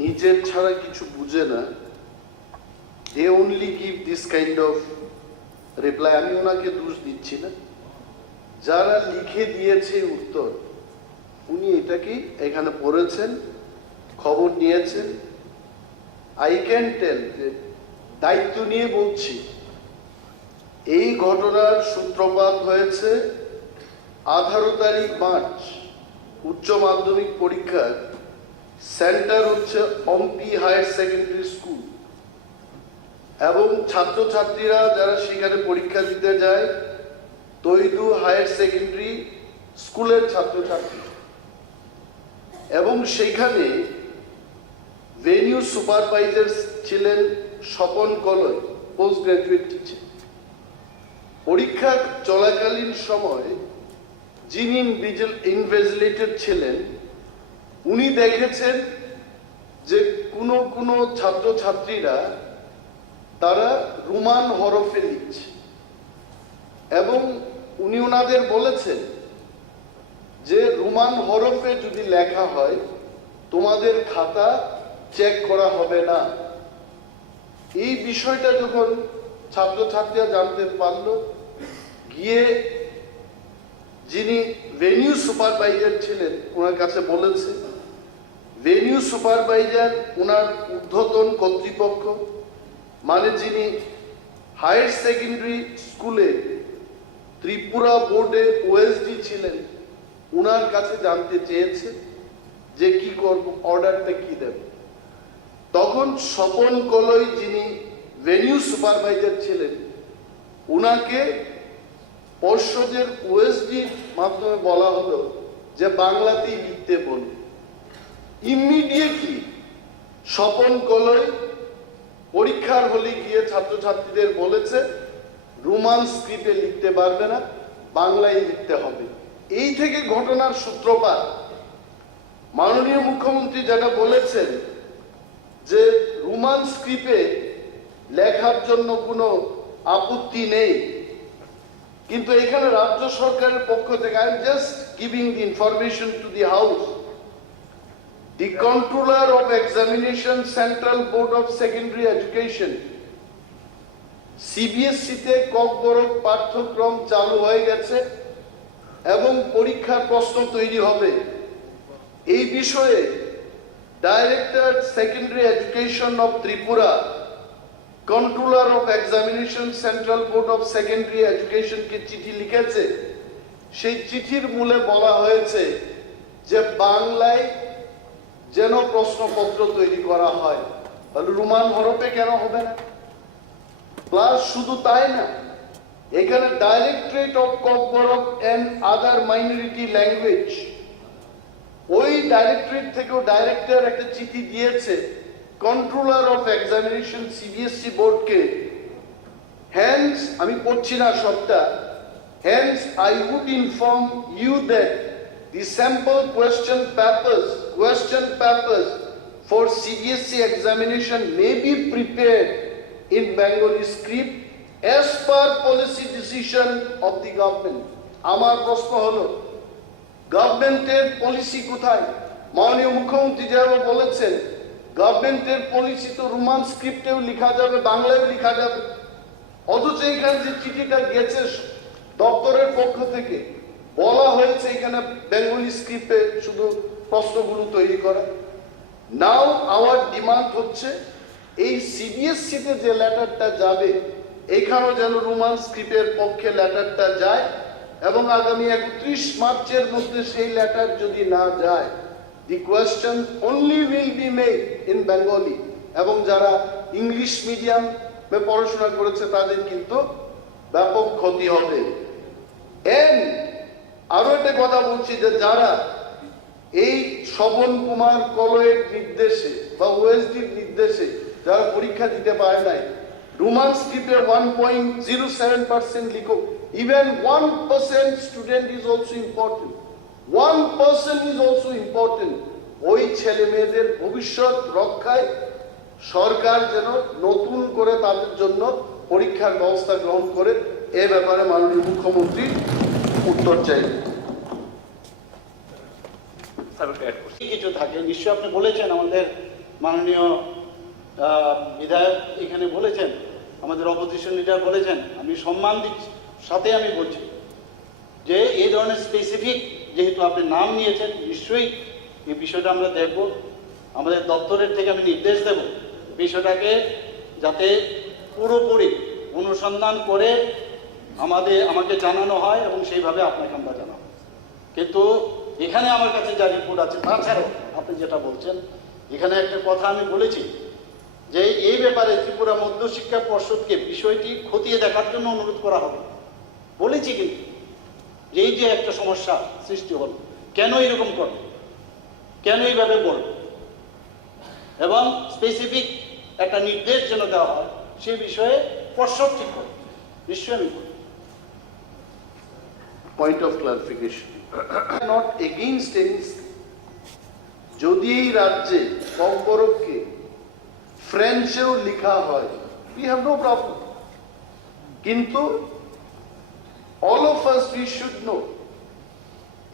নিজের ছাড়া কিছু বুঝে না, they only give this kind of reply. আমি ওনাকে দোষ দিচ্ছি না, যারা লিখে দিয়েছে উত্তর উনি এটাকেই এখানে পড়েছেন, খবর নিয়েছেন। আই ক্যান টেল, দায়িত্ব নিয়ে বলছি, এই ঘটনার সূত্রপাত হয়েছে 18 তারিখ মার্চ। উচ্চ মাধ্যমিক পরীক্ষার সেন্টার হচ্ছে অম্পি হায়ার সেকেন্ডারি স্কুল, এবং ছাত্রছাত্রীরা যারা সেখানে পরীক্ষা দিতে যায় তৈদু হায়ার সেকেন্ডারি স্কুলের ছাত্রছাত্রী, এবং সেখানে ভেনিউ সুপারভাইজার ছিলেন Swapan Kalai, post graduate teacher. পরীক্ষা চলাকালীন সময় যিনি ইনভিজিলেটর ছিলেন উনি দেখেছেন যে কোনো ছাত্রছাত্রীরা তারা রোমান হরফে লিখছে, এবং উনি ওনাদের বলেছেন যে রোমান হরফে যদি লেখা হয় তোমাদের খাতা চেক করা হবে না। এই বিষয়টা যখন ছাত্রছাত্রীরা জানতে পারল, গিয়ে যিনি ভেনিউ সুপারভাইজার ছিলেন ওনার কাছে বলেছে। ভেনিউ সুপারভাইজার ওনার ঊর্ধ্বতন কর্তৃপক্ষ, মানে যিনি হায়ার সেকেন্ডারি স্কুলে ত্রিপুরা বোর্ডে ওএসডি ছিলেন, ওনার কাছে জানতে চেয়েছে যে কি করব, অর্ডারটা কি দেবে। তখন স্বপন কলয় যিনি ভেনিউ সুপারভাইজার ছিলেন ওনাকে পর্ষদের ওএসডির মাধ্যমে বলা হলো যে বাংলাতেই লিখতে বলুন। ইমিডিয়েটলি স্বপন কলয় পরীক্ষার হলে গিয়ে ছাত্রছাত্রীদের বলেছে রোমান স্ক্রিপ্টে লিখতে পারবে না, বাংলায় লিখতে হবে। এই থেকে ঘটনার সূত্রপাত। মাননীয় মুখ্যমন্ত্রী যেটা বলেছেন যে রোমান স্ক্রিপ্টে লেখার জন্য কোনো আপত্তি নেই, কিন্তু এখানে রাজ্য সরকারের পক্ষ থেকে I am just giving the information to the house, the controller of examination central board of secondary education, সিবিএসসিতে ককবরক পাঠ্যক্রম চালু হয়ে গেছে এবং পরীক্ষার প্রশ্ন তৈরি হবে। এই বিষয়ে director secondary education of Tripura, controller of examination central board of secondary এডুকেশনকে চিঠি লিখেছে। সেই চিঠির মূলে বলা হয়েছে যে বাংলায় যেন প্রশ্নপত্র তৈরি করা হয়। তাহলে রোমান হরফে কেন হবে না? প্লাস শুধু তাই না, এখানে directorate of kokborok and other minority language, ওই ডাইরেক্টরেট থেকেও ডাইরেক্টর একটা চিঠি দিয়েছে কন্ট্রোলার অফ এক্সামিনেশন সিবিএসসি বোর্ডকে। হ্যান্স, আমি পড়ছি না সবটা, hence I would inform you that the sample question papers for CBSC examination may be prepared in Bengali script as per policy decision of the government. আমার প্রশ্ন হলো, গভর্নমেন্টের policy কোথায়? মাননীয় মুখ্যমন্ত্রী যেভাবে বলেছেন গভর্নমেন্টের পলিসি তো রোমান স্ক্রিপ্টেও লেখা যাবে, বাংলায় লেখা যাবে, অথচ এখানে যে চিঠিটা গেছে দপ্তরের পক্ষ থেকে বলা হয়েছে এখানে বেঙ্গলি স্ক্রিপ্টে শুধু প্রশ্নগুলো তৈরি করা। নাও আওয়ার ডিমান্ড হচ্ছে এই সিবিএসসিতে যে লেটারটা যাবে এখানেও যেন রোমান স্ক্রিপ্টের পক্ষে লেটারটা যায়, এবং আগামী 31 মার্চের মধ্যে সেই লেটার যদি না যায়, the question only will be made in Bengali, এবং যারা ইংলিশ মিডিয়ামে পড়াশোনা করেছে তাদের কিন্তু ব্যাপক ক্ষতি হবে। আরো একটা কথা বলছি যে যারা এই স্বপন কুমার কলয়ের নির্দেশে বা ওএসডির নির্দেশে যারা পরীক্ষা দিতে পারে নাই, রোমান স্ক্রিপ্টে 1.07% লিখো। Even 1% student is also important, 1% is also important. ওই ছেলে মেয়েদের ভবিষ্যৎ রক্ষায় সরকার যেন নতুন করে তাদের জন্য পরীক্ষার ব্যবস্থা গ্রহণ করে, এ ব্যাপারে মাননীয় মুখ্যমন্ত্রী উত্তর চাই। কিছু থাকে নিশ্চয় আপনি বলেছেন আমাদের মাননীয় বিধায়ক এখানে বলেছেন, আমাদের অপোজিশন লিডার বলেছেন, আমি সম্মান দিচ্ছি, সাথে আমি বলছি যে এই ধরনের স্পেসিফিক যেহেতু আপনি নাম নিয়েছেন, নিশ্চয়ই এই বিষয়টা আমরা দেখব। আমাদের দপ্তরের থেকে আমি নির্দেশ দেব বিষয়টাকে যাতে পুরোপুরি অনুসন্ধান করে আমাকে জানানো হয় এবং সেইভাবে আপনাকে আমরা জানাবো। কিন্তু এখানে আমার কাছে যা রিপোর্ট আছে তাছাড়াও আপনি যেটা বলছেন, এখানে একটা কথা আমি বলেছি যে এই ব্যাপারে ত্রিপুরা মধ্যশিক্ষা পর্ষদকে বিষয়টি খতিয়ে দেখার জন্য অনুরোধ করা হবে বলেছি। কিন্তু এই যে একটা সমস্যা সৃষ্টি হল, কেন এরকম করবে, কেন এইভাবে বলবে, এবং স্পেসিফিক একটা নির্দেশ যেন দেওয়া হয় সে বিষয়ে পর্ষদ ঠিক করবে, নিশ্চয়ই আমি বলব। Point of clarification. Not against any scheme. যদি এই রাজ্যে ককবরককে ফ্রেঞ্চেও লেখা হয়, we have no problem. কিন্তু all of us we should know.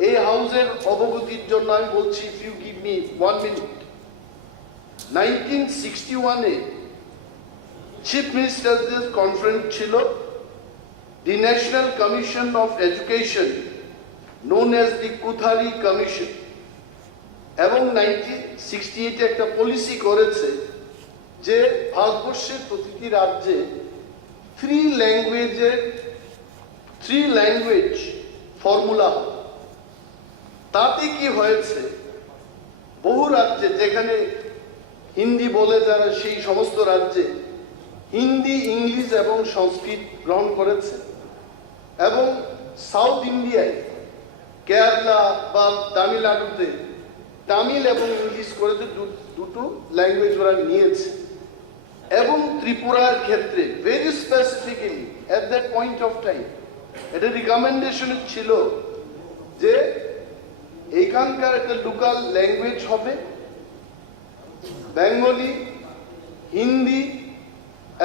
এই হাউসের অবগতির জন্য আমি বলছি, if you give me 1 minute. 1961-এ চিফ মিনিস্টারদের কনফারেন্স ছিল, the National Commission of Education, known as the Kuthari Commission, এবং 1968-এ একটা পলিসি করেছে যে ভারতবর্ষের প্রতিটি রাজ্যে 3 ল্যাঙ্গুয়েজ ফর্মুলা হবে। তাতে কি হয়েছে, বহু রাজ্যে যেখানে হিন্দি বলে যারা, সেই সমস্ত রাজ্যে হিন্দি, ইংলিশ এবং সংস্কৃত গ্রহণ করেছে, এবং সাউথ ইন্ডিয়ায় কেরালা বা তামিলনাড়ুতে তামিল এবং ইংলিশ করেছে, দুটো ল্যাঙ্গুয়েজ ওরা নিয়েছে। এবং ত্রিপুরার ক্ষেত্রে very specifically at that point of time এটা রিকমেন্ডেশন ছিল যে এইখানকার একটা লোকাল ল্যাঙ্গুয়েজ হবে বেঙ্গলি, হিন্দি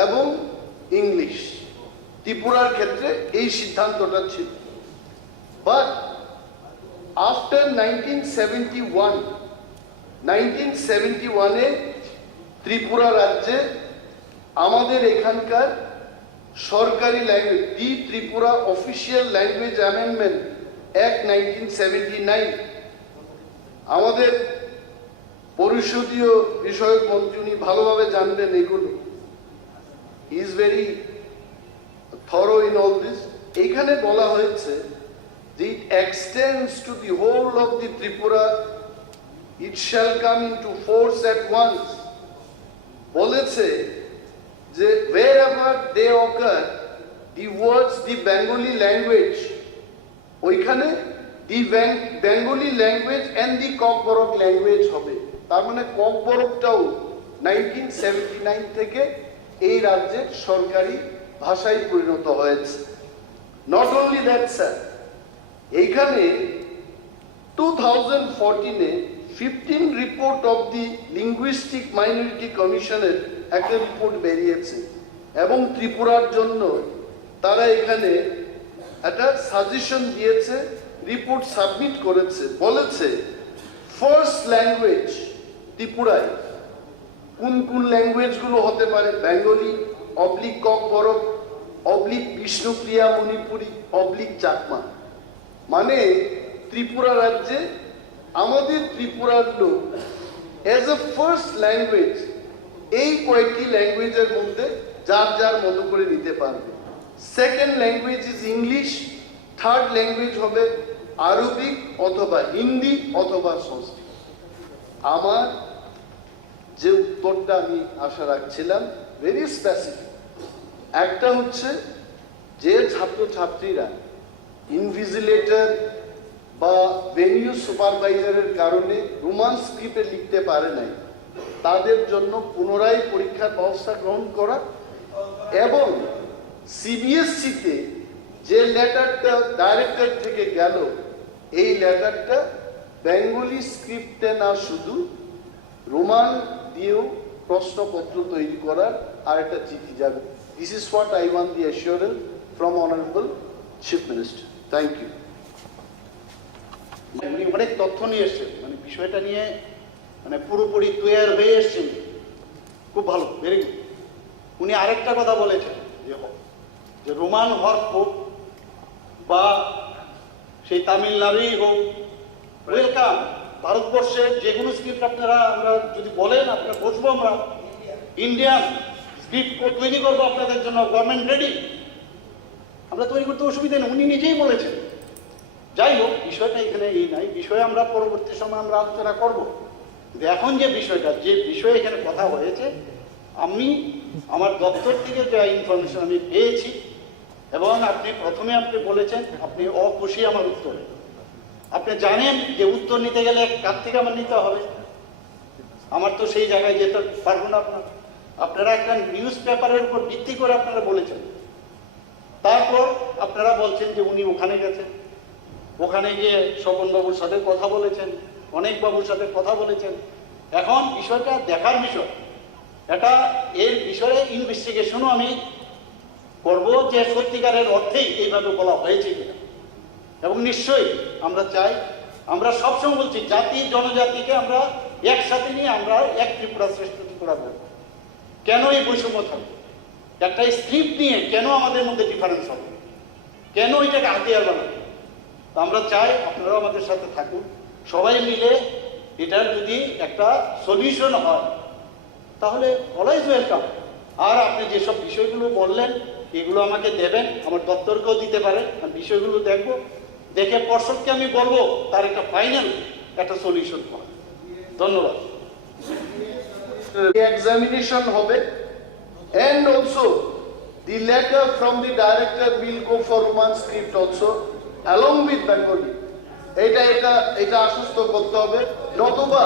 এবং ইংলিশ। ত্রিপুরার ক্ষেত্রে এই সিদ্ধান্তটা ছিল। বাট আফটার 1971-এ ত্রিপুরা রাজ্যে আমাদের এখানকার সরকারি language, the Tripura official language amendment act 1979, আমাদের পরিষদীয় বিষয়ক মন্ত্রী, উনি ভালোভাবে জানবেন এগুলো, he is very thorough in all this. এইখানে বলা হয়েছে যে it extends to the whole of the Tripura, it shall come into force at once. বলেছে যে wherever they occur the words the Bengali language, ওইখানে the Bengali language and the Kokborok language হবে। তার মানে ককবরকটাও 1979 থেকে এই রাজ্যের সরকারি ভাষায় পরিণত হয়েছে। নট অনলি দ্যাট স্যার, এইখানে 2014-এ 15 report of the linguistic minority কমিশনের একটা রিপোর্ট বেরিয়েছে, এবং ত্রিপুরার জন্য তারা এখানে একটা সাজেশন দিয়েছে, রিপোর্ট সাবমিট করেছে। বলেছে ফার্স্ট ল্যাঙ্গুয়েজ ত্রিপুরায় কোন কোন ল্যাঙ্গুয়েজগুলো হতে পারে, Bengali oblique Kokborok oblique Bishnupriya Manipuri oblique Chakma. মানে ত্রিপুরা রাজ্যে আমাদের ত্রিপুরার লোক অ্যাজ এ ফার্স্ট ল্যাঙ্গুয়েজ এই কয়েকটি ল্যাঙ্গুয়েজের মধ্যে যার যার মতো করে নিতে পারবে। Second language is English, third language হবে আরবিক অথবা হিন্দি অথবা সংস্কৃত। আমার যে উত্তরটা আমি আশা রাখছিলাম ভেরি স্পেসিফিক, একটা হচ্ছে যে ছাত্রছাত্রীরা ইনভিজিলেটর বা ভেনিউ সুপারভাইজারের কারণে রোমান স্ক্রিপ্টে লিখতে পারে নাই, তাদের জন্য পুনরায় পরীক্ষার ব্যবস্থা গ্রহণ করা, এবং সিবিএসসিতে যে লেটারটা ডাইরেক্টর থেকে গেল, এই লেটারটা বেঙ্গলি স্ক্রিপ্টে না শুধু রোমান দিয়েও প্রশ্নপত্র তৈরি করার আর একটা চিঠি যাবে। This is what I want the assurance from honourable chief minister. Thank you. উনি অনেক তথ্য নিয়ে এসছেন, মানে বিষয়টা নিয়ে মানে পুরোপুরি ক্লিয়ার হয়ে এসছেন। খুব ভালো, ভেরি গুড। উনি আরেকটা কথা বলেছেন যে রোমান হর্ক হোক বা সেই তামিলনাড়ুই হোক, ওয়েলকাম। ভারতবর্ষের যে কোনো স্ক্রিপ্ট আপনারা আমরা যদি বলেন, আপনারা বসবো, আমরা ইন্ডিয়ান স্ক্রিপ্ট তৈরি করবো আপনাদের জন্য, গভর্নমেন্ট রেডি, আমরা তৈরি করতে অসুবিধা নেই, উনি নিজেই বলেছেন। যাই হোক, বিষয়টা এখানে এই নাই, বিষয়ে আমরা পরবর্তী সময় আমরা আলোচনা করব। কিন্তু এখন যে বিষয়টা, যে বিষয়ে এখানে কথা হয়েছে, আমি আমার দপ্তর থেকে যে ইনফরমেশন আমি পেয়েছি, এবং আপনি প্রথমে আপনি বলেছেন আপনি অখুশি আমার উত্তরে। আপনি জানেন যে উত্তর নিতে গেলে কার থেকে আমার নিতে হবে, আমার তো সেই জায়গায় যেতে পারবো না। আপনারা একটা নিউজ পেপারের উপর ভিত্তি করে আপনারা বলেছেন, তারপর আপনারা বলছেন যে উনি ওখানে গেছেন, ওখানে গিয়ে স্বপন বাবুর সাথে কথা বলেছেন, অনেক বাবুর সাথে কথা বলেছেন। এখন বিষয়টা দেখার বিষয়, এটা এর বিষয়ে ইনভেস্টিগেশনও আমি করব যে সত্যিকারের অর্থেই এইভাবে বলা হয়েছে কিনা। এবং নিশ্চয়ই আমরা চাই, আমরা সবসময় বলছি জাতি জনজাতিকে আমরা একসাথে নিয়ে আমরা এক ত্রিপুরা শ্রেষ্ঠ ত্রিপুরা করব। কেন এই বৈষম্য থাকবে? একটা স্ক্রিপ্ট নিয়ে কেন আমাদের মধ্যে ডিফারেন্স হবে? কেন এটাকে হাতিয়ার বানাবে? আমরা চাই আপনারাও আমাদের সাথে থাকুন, সবাই মিলে এটার যদি একটা সলিউশন হয় তাহলে অলওয়েজ ওয়েলকাম। আর আপনি যেসব বিষয়গুলো বললেন এগুলো আমাকে দেবেন, আমার দপ্তরকেও দিতে পারেন, আমি বিষয়গুলো দেখব, দেখে পর্ষদকে আমি বলবো তার একটা ফাইনাল একটা সলিউশন করা। ধন্যবাদ। Examination হবে, and also the letter from the director will go for Roman script also along with Bengali. এটা আশ্বস্ত করতে হবে, নতুবা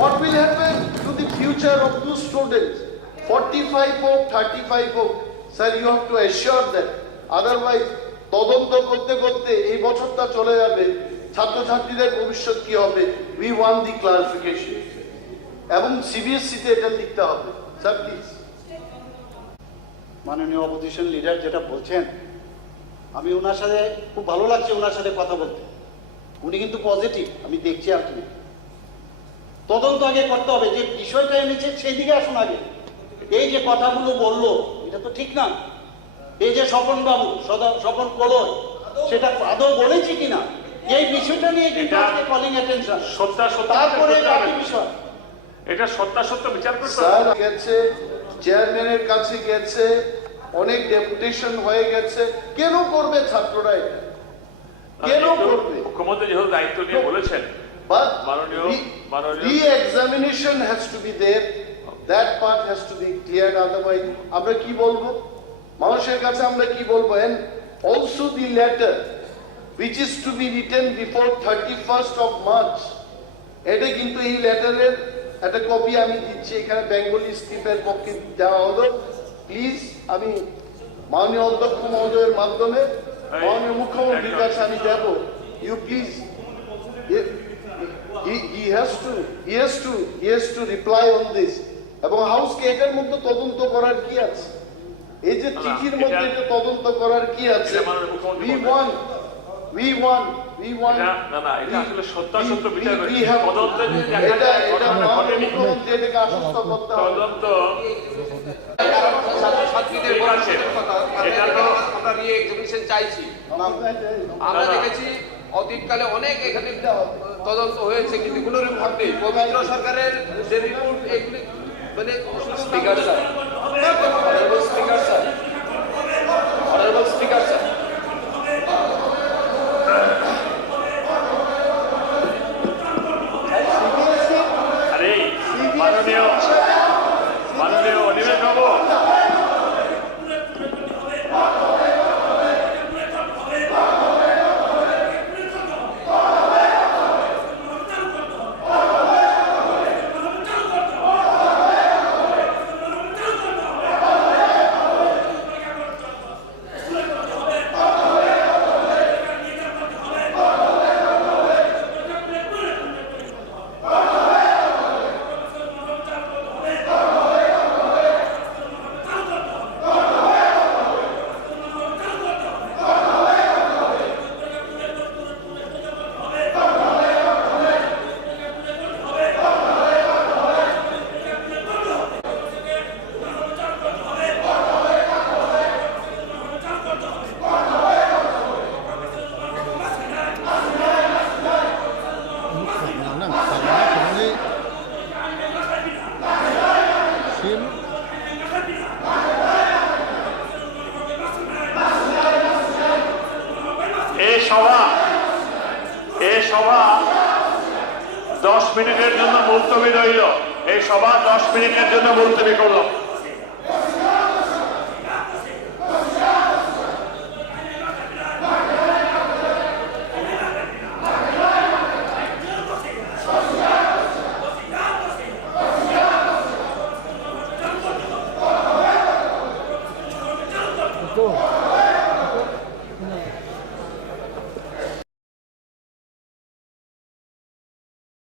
what will happen to the future of those students? 45 হোক 35 হোক, sir, you have to assure that, otherwise তদন্ত করতে করতে এই বছরটা চলে যাবে, ছাত্রছাত্রীদের ভবিষ্যৎ কি হবে? We want the clarification, এবং সিবিএসসিতে এটা লিখতে হবে, স্যার প্লিজ। মাননীয় অপোজিশন লিডার যেটা বলছেন, আমি ওনার সাথে খুব ভালো লাগছে ওনার সাথে কথা বলতে, উনি কিন্তু পজিটিভ, আমি দেখছি। আর কি তদন্ত আগে করতে হবে, যে বিষয়টা এনেছে সেই দিকে আসুন আগে। এই যে কথাগুলো বললো এটা তো ঠিক না। এই যে স্বপন বাবু, স্বপন কলয়, সেটা আদৌ বলেছি কিনা এই বিষয়টা নিয়ে কিন্তু আজকে কলিং অ্যাটেনশন। তারপরে বাকি বিষয়, এটা সত্যাসত্য বিচার করতে স্যার গেছে, চেয়ারম্যানের কাছে গেছে, অনেক ডেপুটেশন হয়ে গেছে, কেন করবে ছাত্ররা এটা? কেন করবে? মুখ্যমন্ত্রী যেহেতু দায়িত্ব নিয়ে বলেছেন, But মাননীয় re-examination has to be there. That part has to be cleared. Otherwise, আমরা কি বলবো মানুষের কাছে? আমরা কি বলবো? And also the letter which is to be written before 31st of March. এটা কিন্তু এই লেটারের একটা কপি আমি দিচ্ছি, এখানে বেঙ্গলি স্ক্রিপ্টের পক্ষে দেওয়া হলো। প্লিজ, আমি মাননীয় অধ্যক্ষ মহোদয়ের মাধ্যমে মাননীয় মুখ্যমন্ত্রীর কাছে আমি দেব। You please, he has to reply on this. এবং হাউসকে এটার মধ্যে তদন্ত করার কি আছে? এই যে চিঠির মধ্যে এটা তদন্ত করার কি আছে? We want না এটা আসলে সত্যাসত্য বিচার করে তদন্ত এটা মুখ্যমন্ত্রী এটাকে আশ্বস্ত করতে হবে। তদন্ত ছাত্রছাত্রীদের আমরা রি-এক্সামিনেশন চাইছি। আমরা দেখেছি অতীতকালে অনেক এখানে তদন্ত হয়েছে, কিন্তু কোনো রিপোর্ট নেই। পবিত্র সরকারের যে রিপোর্ট, এগুলি মানে speaker sir, honourable speaker sir, honourable speaker sir, আরে মাননীয় অনিমেষ বাবু, জন্য মুলতবি রইল, এই সভা 10 মিনিটের জন্য মুলতবি করলাম।